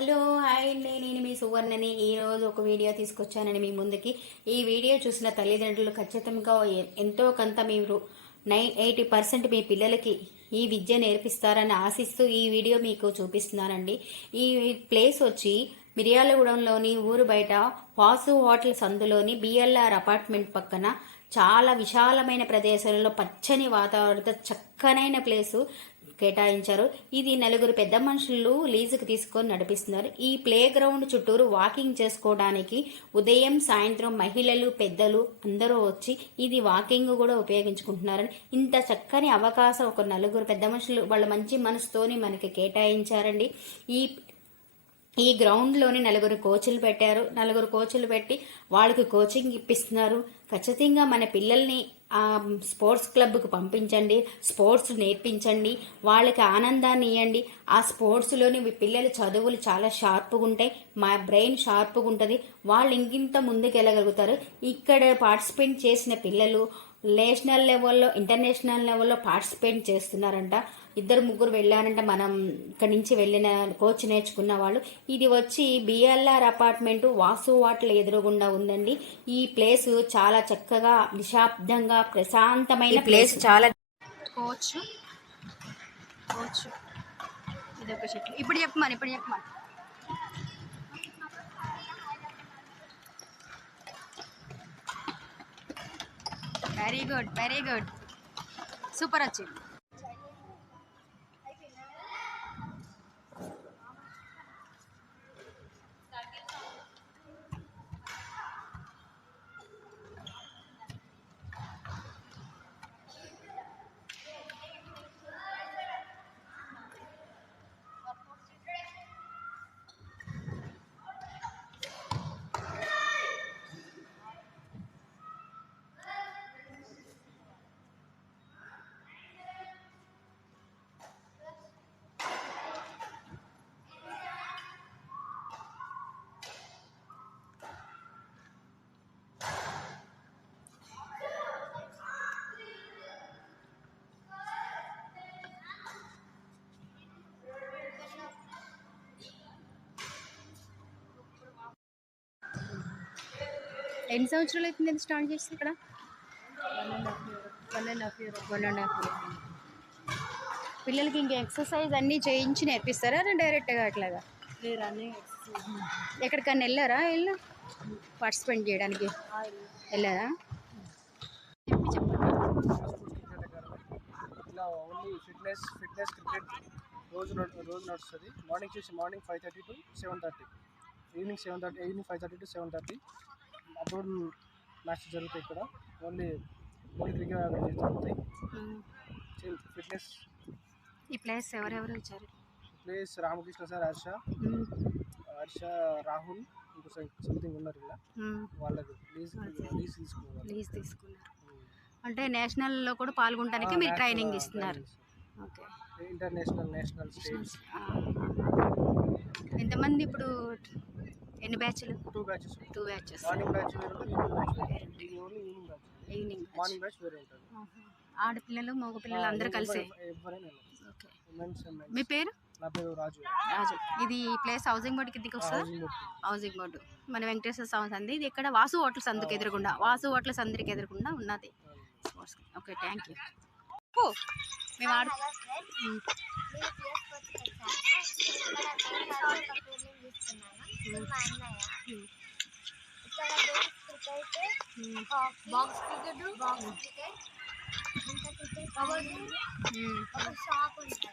Hello hi అండి. నేను మీ సువర్ణని ఈరోజు ఒక వీడియో తీసుకొచ్చానండి మీ ముందుకి. ఈ వీడియో చూసిన తల్లిదండ్రులు ఖచ్చితంగా ఎంతో కొంత మీరు నై ఎయిటీ పర్సెంట్ మీ పిల్లలకి ఈ విద్య నేర్పిస్తారని ఆశిస్తూ ఈ వీడియో మీకు చూపిస్తున్నానండి. ఈ ప్లేస్ వచ్చి మిర్యాలగూడెంలోని ఊరు బయట వాసు హోటల్ సందులోని బిఎల్ఆర్ అపార్ట్మెంట్ పక్కన చాలా విశాలమైన ప్రదేశంలో పచ్చని వాతావరణంతో చక్కనైన ప్లేసు. కేటాయించారు. ఇది నలుగురు పెద్ద మనుషులు లీజుకు తీసుకొని నడిపిస్తున్నారు. ఈ ప్లే గ్రౌండ్ చుట్టూరు వాకింగ్ చేసుకోవడానికి ఉదయం సాయంత్రం మహిళలు పెద్దలు అందరూ వచ్చి ఇది వాకింగ్ కూడా ఉపయోగించుకుంటున్నారని ఇంత చక్కని అవకాశం ఒక నలుగురు పెద్ద మనుషులు వాళ్ళ మంచి మనసుతోని మనకి కేటాయించారండి. ఈ ఈ గ్రౌండ్లోని నలుగురు కోచ్లు పెట్టారు. నలుగురు కోచ్లు పెట్టి వాళ్ళకి కోచింగ్ ఇప్పిస్తున్నారు. ఖచ్చితంగా మన పిల్లల్ని ఆ స్పోర్ట్స్ క్లబ్కు పంపించండి. స్పోర్ట్స్ నేర్పించండి. వాళ్ళకి ఆనందాన్ని ఇవ్వండి ఆ స్పోర్ట్స్లోని పిల్లల చదువులు చాలా షార్ప్గా ఉంటాయి. మా బ్రెయిన్ షార్ప్గా ఉంటుంది. వాళ్ళు ఇంకింత ముందుకెళ్ళగలుగుతారు. ఇక్కడ పార్టిసిపేట్ చేసిన పిల్లలు నేషనల్ లెవెల్లో ఇంటర్నేషనల్ లెవెల్లో పార్టిసిపేట్ చేస్తున్నారంట. ఇద్దరు ముగ్గురు వెళ్ళారంట మనం ఇక్కడి నుంచి వెళ్ళిన కోచ్ నేర్చుకున్న వాళ్ళు. ఇది వచ్చి బిఎల్ఆర్ అపార్ట్మెంట్ వాసు వాటల ఎదురుగుండా ఉందండి. ఈ ప్లేస్ చాలా చక్కగా నిశాబ్దంగా ప్రశాంతమైన ప్లేస్ చాలా కోచ్. కోచ్. ఇదొక చెట్టు. ఇప్పుడు చెప్పమని ఇప్పుడు చెప్పమని. Very good very good super వచ్చింది ఎన్ని సంవత్సరాలు అవుతుంది ఇది స్టార్ట్ చేసి ఇక్కడ? One and half year one and half year పిల్లలకి ఇంకా ఎక్సర్సైజ్ అన్నీ చేయించి నేర్పిస్తారా డైరెక్ట్గా అట్లాగా? రన్నింగ్ ఎక్కడికన్నా వెళ్ళారా వెళ్ళు? పార్టిసిపేట్ చేయడానికి? వెళ్ళారా? చెప్పి చెప్పండి ఇలా ఓన్లీ ఫిట్నెస్ ఫిట్నెస్ క్రికెట్ రోజు నడు- రోజు నడుస్తుంది. మార్నింగ్ చూసి morning five thirty to seven thirty evening seven thirty evening five thirty to seven thirty అప్పుడు మ్యాచ్ జరుగుతాయి ఇక్కడ. ఓన్లీ ఓన్లీ క్రికెట్ జరుగుతాయి. ఫిట్నెస్. ఈ ప్లేస్ ఎవరెవరు వచ్చారు? Place Ramakrishna sir Harsha. Harsha Rahul ఇంకో సంథింగ్ ఉన్నారు ఇలా మ్మ్. వాళ్ళది ప్లీజ్ ప్లీజ్ తీసుకున్నారు. లీజ్ తీసుకున్నారు. అంటే నేషనల్లో కూడా పాల్గొనడానికి మీరు ట్రైనింగ్ ఇస్తున్నారు. ఓకే. International national states. ఎంతమంది ఇప్పుడు ఎన్ని బ్యాచ్లు? Two batches. Two batches. Morning batch వేరు ఈవినింగ్ మార్నింగ్ బ్యాచ్ వేరే ఉంటుంది. ఆడపిల్లలు మగ పిల్లలు అందరూ కలిసి. ఓకే. మీ పేరు? నా పేరు రాజు. రాజు. ఇది ప్లేస్ హౌసింగ్ బోర్డు కిందకి వస్తుందా? Housing board housing board. మన వెంకటేశ్వర స్వామి సంది. ఇది ఇక్కడ వాసు హోటల్ సందుకు ఎదురుగుండా. వాసు హోటల్ సందుకి ఎదురుగుండా ఉన్నది. స్పోర్ట్స్ ఓకే థ్యాంక్ యూ ఓ మేము ఆడు. బాక్స్ క్రికెట్ బాక్స్ క్రికెట్ ఒక షాప్ ఉంటుంది